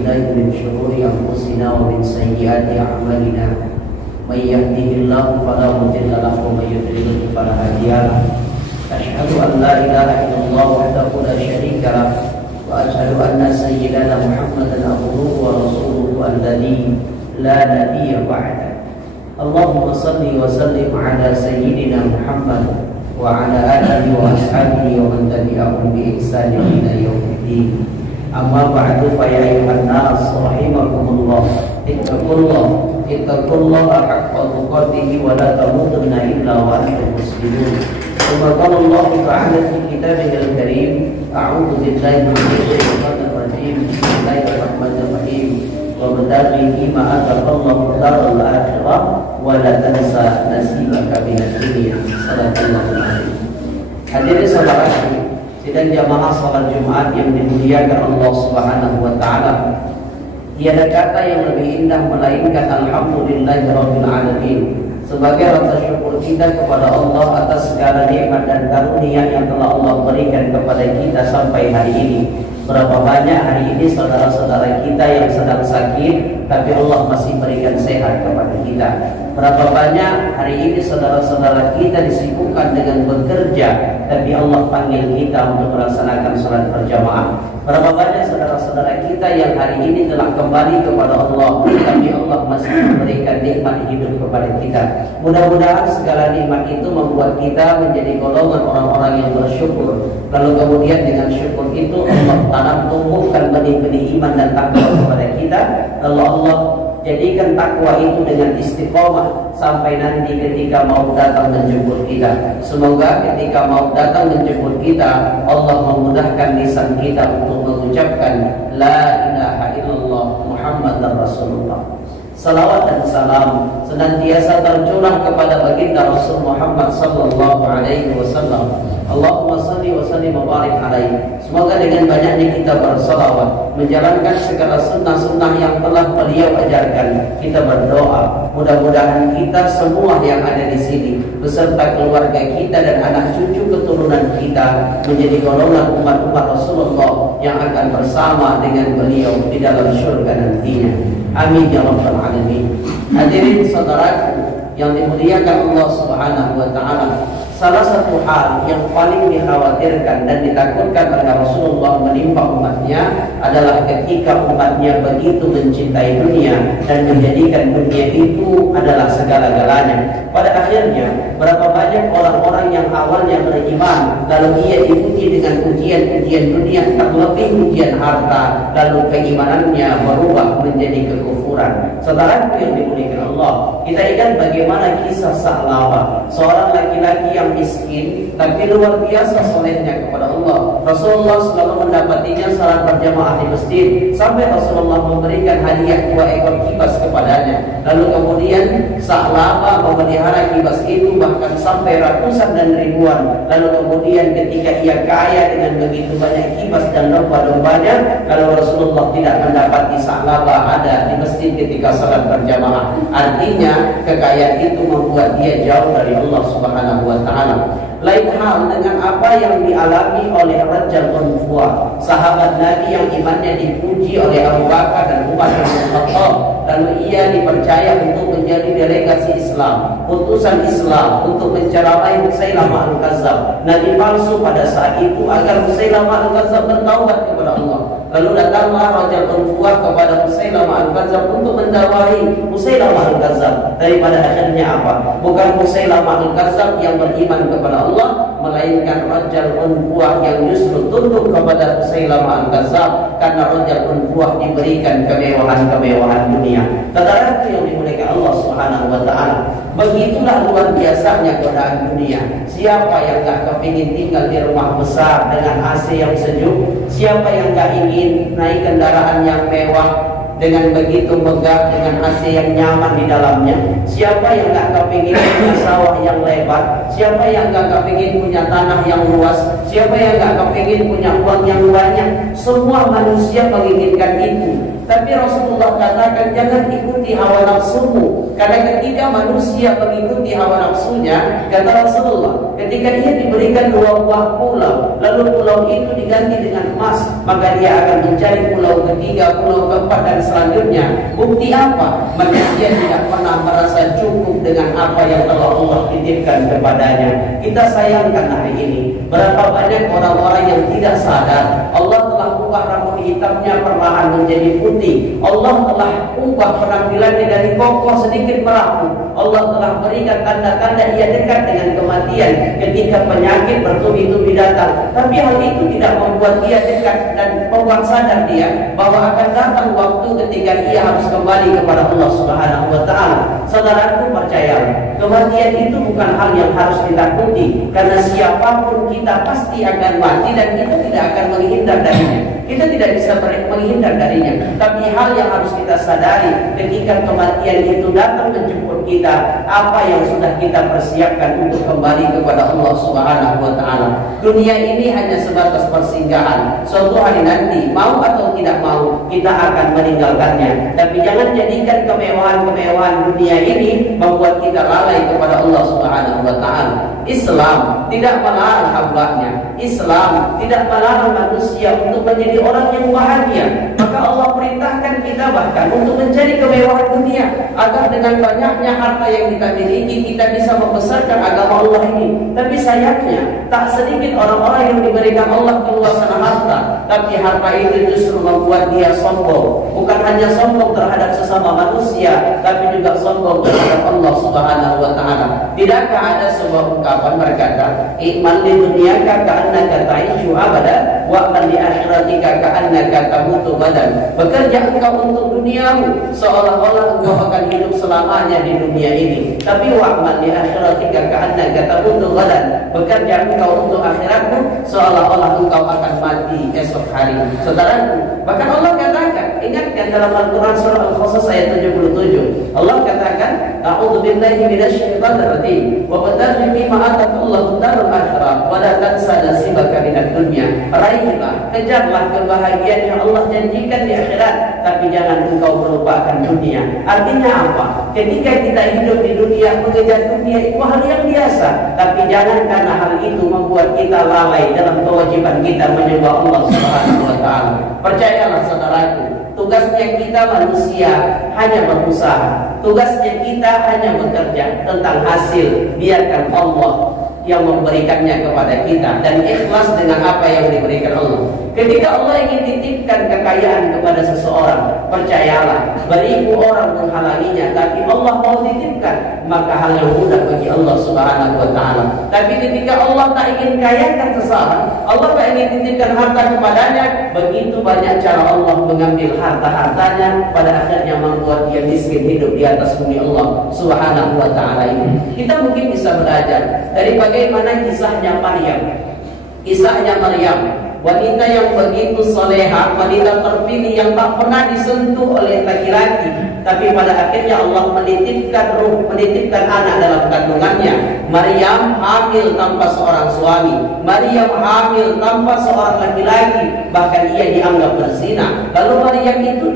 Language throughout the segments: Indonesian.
بالله من شرور أنفسنا ومن سيئات أعمالنا من يهده الله فلا مضل له ومن يضلل فلا هادي له أشهد أن لا إله إلا الله وحده لا شريك له وأشهد أن سيدنا محمدا عبده ورسوله الذي لا نبي بعده اللهم صل وسلم على سيدنا محمد وعلى آله وأصحابه ومن تبعهم بإحسان إلى يوم الدين أما بعد فيا أيها الناس رحمكم الله اتقوا الله حق تقاته ولا تموتن إلا وأنتم مسلمون ثم قال الله تعالى في كتابه الكريم أعوذ بالله من الشيطان الرجيم بسم الله الرحمن الرحيم وابتغ فيما آتاك الله الدار الآخرة ولا تنسى نصيبك من الدنيا Sadaqallahul azim. Hadirin saudara, sidang jamaah salat Jumat yang dimuliakan Allah Subhanahu wa taala. Tiada kata yang lebih indah melainkan alhamdulillahirabbil alamin. Sebagai rasa syukur kita kepada Allah atas segala nikmat dan karunia yang telah Allah berikan kepada kita sampai hari ini. Berapa banyak hari ini saudara-saudara kita yang sedang sakit, tapi Allah masih berikan sehat kepada kita. Berapa banyak hari ini saudara-saudara kita disibukkan dengan bekerja, tapi Allah panggil kita untuk melaksanakan salat berjamaah. Berapa banyak saudara-saudara kita yang hari ini telah kembali kepada Allah, tapi Allah masih memberikan nikmat hidup kepada kita. Mudah-mudahan segala nikmat itu membuat kita menjadi golongan orang-orang yang bersyukur. Lalu kemudian dengan syukur itu Allah tanam tumbuhkan benih-benih iman dan takwa kepada kita. Lalu Allah jadikan takwa itu dengan istiqomah sampai nanti ketika mau datang menjemput kita. Semoga ketika mau datang menjemput kita, Allah memudahkan lisan kita untuk mengucapkan La ilaha illallah Muhammadar Rasulullah. Salawat dan salam senantiasa tercurah kepada baginda Rasul Muhammad sallallahu alaihi wasallam. Allahumma salli wa sallim wa barik alaihi. Semoga dengan banyaknya kita bersalawat, menjalankan segala sunnah-sunnah yang telah beliau ajarkan, kita berdoa mudah-mudahan kita semua yang ada di sini beserta keluarga kita dan anak cucu keturunan kita menjadi golongan umat-umat Rasulullah yang akan bersama dengan beliau di dalam surga nantinya. Amin ya rabbal alamin. Hadirin saudaraku yang dimuliakan Allah Subhanahu wa taala, salah satu hal yang paling dikhawatirkan dan ditakutkan oleh Rasulullah menimpa umatnya adalah ketika umatnya begitu mencintai dunia dan menjadikan dunia itu adalah segala-galanya. Pada akhirnya berapa banyak orang-orang yang awalnya beriman lalu ia diuji dengan ujian-ujian dunia, terlebih ujian harta, lalu keimanannya berubah menjadi kekufuran. Saudaraku yang dimuliakan Allah, kita ingat bagaimana kisah Sa'labah, seorang laki-laki yang miskin tapi luar biasa solehnya kepada Allah. Rasulullah selalu mendapatinya salat berjamaah di masjid sampai Rasulullah memberikan hadiah 2 ekor kibas kepadanya. Lalu kemudian Sa'labah memelihara kibas itu bahkan sampai ratusan dan ribuan. Lalu kemudian ketika ia kaya dengan begitu banyak kibas dan domba-dombanya, lalu Rasulullah tidak mendapati Sa'labah ada di masjid ketika salat berjamaah. Artinya kekayaan itu membuat dia jauh dari Allah Subhanahu wa taala. Lain hal dengan apa yang dialami oleh Rajal Unfuah, sahabat Nabi yang imannya dipuji oleh Abu Bakar dan Umar bin Khattab. Lalu ia dipercaya untuk menjadi delegasi Islam, utusan Islam untuk menceramai Musailamah al-Kazzab, nabi palsu pada saat itu, agar Musailamah al-Kazzab bertaubat kepada Allah. Lalu datanglah Rajal Unfuah kepada Musailamah al-Kazzab untuk mendakwahi Musailamah al-Kazzab. Daripada akhirnya apa? Bukan Musailamah al-Kazzab yang beriman kepada Allah, melainkan Rajal Unfuah yang justru tunduk kepada Musailamah al-Kazzab, karena Rajal Unfuah diberikan kemewahan-kemewahan dunia. Saudara yang dimuliakan Allah Subhanahu wa taala, begitulah luar biasanya godaan dunia. Siapa yang gak kepingin tinggal di rumah besar dengan AC yang sejuk? Siapa yang gak ingin naik kendaraan yang mewah dengan begitu megah, dengan AC yang nyaman di dalamnya? Siapa yang gak kepingin punya sawah yang lebar? Siapa yang gak kepingin punya tanah yang luas? Siapa yang gak kepingin punya uang yang banyak? Semua manusia menginginkan itu. Tapi Rasulullah katakan jangan ikuti hawa nafsumu. Karena ketika manusia mengikuti hawa nafsunya, kata Rasulullah, ketika dia diberikan 2 buah pulau, lalu pulau itu diganti dengan emas, maka dia akan mencari pulau ketiga, pulau keempat, dan selanjutnya. Bukti apa? Maka dia tidak pernah merasa cukup dengan apa yang telah Allah titipkan kepadanya. Kita sayangkan hari ini, berapa banyak orang-orang yang tidak sadar Allah telah ubah rambut hitamnya perlahan menjadi putih. Allah telah ubah penampilannya dari kokoh sedikit merapu. Allah telah berikan tanda-tanda ia dekat dengan kematian ketika penyakit bertubi-tubi datang. Tapi hal itu tidak membuat dia dekat dan membuat sadar dia bahwa akan datang waktu ketika ia harus kembali kepada Allah Subhanahu wa taala. Saudaraku, percayalah, kematian itu bukan hal yang harus ditakuti, karena siapapun kita pasti akan mati dan kita tidak akan menghindar darinya. Kita tidak bisa menghindar darinya. Tapi hal yang harus kita sadari ketika kematian itu datang menjemput kita, apa yang sudah kita persiapkan untuk kembali kepada Allah Subhanahu wa taala. Dunia ini hanya sebatas persinggahan. Suatu hari nanti, mau atau tidak mau, kita akan meninggalkannya. Tapi jangan jadikan kemewahan-kemewahan dunia ini membuat kita lalai kepada Allah Subhanahu wa taala. Islam tidak melarang hambanya. Islam tidak melarang manusia untuk menjadi orang yang bahagia. Maka Allah perintahkan kita bahkan untuk mencari kemewahan dunia, agar dengan banyaknya harta yang kita miliki, kita bisa membesarkan agama Allah ini. Tapi sayangnya, tak sedikit orang-orang yang diberikan Allah keluasan harta, tapi harta itu justru membuat dia sombong. Bukan hanya sombong terhadap sesama manusia, tapi juga sombong terhadap Allah Subhanahu wa taala. Tidakkah ada sebuah ungkapan berkata, "I'mal li dunyaka ka'annaka ta'ishu abada wa amal li akhiratika ka'annaka tamutu badan." Bekerja engkau untuk duniamu seolah-olah engkau akan hidup selamanya di dunia ini. Tapi wa amal li akhiratika ka'annaka tamutu badan. Bekerja engkau untuk akhiratmu seolah-olah engkau akan mati esok hari. Saudaraku, bahkan Allah katakan, ingatkan dalam Al-Quran surah Al-Qasas ayat 77, Allah katakan, "A'udzubillahi minasyaitonir rajim. Wa badalni mimma ataqallahu darul akhirah wa la tansa nasibaka minad dunya." Raihlah, kejarlah kebahagiaan yang Allah janjikan di akhirat, tapi jangan engkau melupakan dunia. Artinya apa? Ketika kita hidup di dunia, mengejar dunia itu hal yang biasa, tapi jangan karena hal itu membuat kita lalai dalam kewajiban kita menyembah Allah Subhanahu wa taala. Percayalah saudaraku, tugasnya kita manusia hanya berusaha. Tugasnya kita hanya bekerja. Tentang hasil, biarkan Allah yang memberikannya kepada kita, dan ikhlas dengan apa yang diberikan Allah. Ketika Allah ingin titipkan kekayaan kepada seseorang, percayalah, beribu orang menghalanginya, tapi Allah mau titipkan, maka hal yang mudah bagi Allah Subhanahu wa taala. Tapi ketika Allah tak ingin kayakan seseorang, Allah tak ingin titipkan harta kepadanya, begitu banyak cara Allah mengambil harta-hartanya, pada akhirnya membuat dia miskin hidup di atas bumi Allah Subhanahu wa taala ini. Kita mungkin bisa belajar dari bagaimana kisahnya Maryam. Kisahnya Maryam, wanita yang begitu soleha, wanita terpilih yang tak pernah disentuh oleh laki-laki, tapi pada akhirnya Allah menitipkan anak dalam kandungannya. Maryam hamil tanpa seorang suami, Maryam hamil tanpa seorang laki-laki, bahkan ia dianggap berzina. Lalu Maryam itu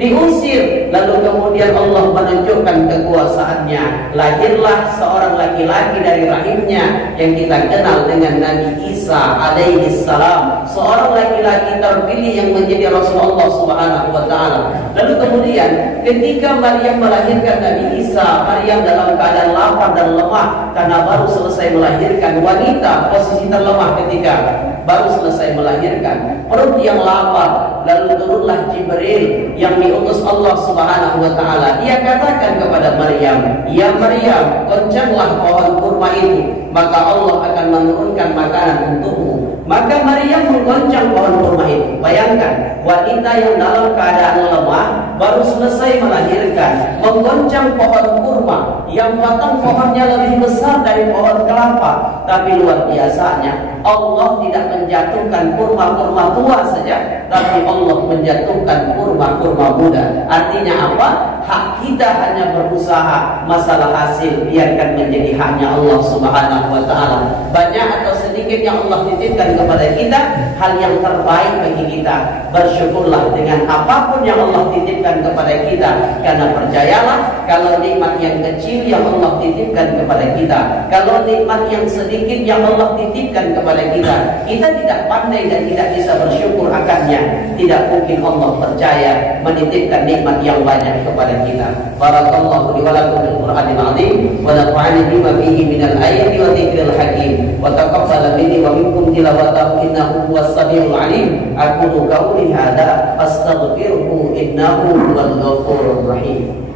diusir, lalu kemudian Allah menunjukkan kekuasaannya. Lahirlah seorang laki-laki dari rahimnya yang kita kenal dengan Nabi Isa alaihi salam, seorang laki-laki terpilih yang menjadi Rasulullah Subhanahu wa taala. Lalu kemudian ketika Maryam melahirkan Nabi Isa, Maryam dalam keadaan lapar dan lemah karena baru selesai melahirkan. Wanita posisi terlemah ketika baru selesai melahirkan, perut yang lapar. Lalu turunlah Jibril yang diutus Allah Subhanahu wa taala. Ia katakan kepada Maryam, "Ya Maryam, goncanglah pohon kurma itu, maka Allah akan menurunkan makanan untukmu." Maka Maryam menggoncang pohon kurma itu. Bayangkan, wanita yang dalam keadaan lemah baru selesai melahirkan, menggoncang pohon kurma yang batang pohonnya lebih besar dari pohon kelapa. Tapi luar biasanya, Allah tidak menjatuhkan kurma-kurma tua saja, tapi Allah menjatuhkan kurma-kurma muda. Artinya apa? Hak kita hanya berusaha, masalah hasil biarkan menjadi haknya Allah Subhanahu wa taala. Banyak atau sedikit sedikit yang Allah titipkan kepada kita, hal yang terbaik bagi kita. Bersyukurlah dengan apapun yang Allah titipkan kepada kita, karena percayalah, kalau nikmat yang kecil yang Allah titipkan kepada kita, kalau nikmat yang sedikit yang Allah titipkan kepada kita, kita tidak pandai dan tidak bisa bersyukur akannya, tidak mungkin Allah percaya menitipkan nikmat yang banyak kepada kita. Barakallahu li wa lakum bil Qur'anil azim wa nafa'ani bima fihi minal ayati wa dzikril hakim wa taqabbal minni wa minkum tilawatahu innahu huwas samiul alim. Aqulu qawli hadza astaghfiruhu innahu huwal ghafurur rahim.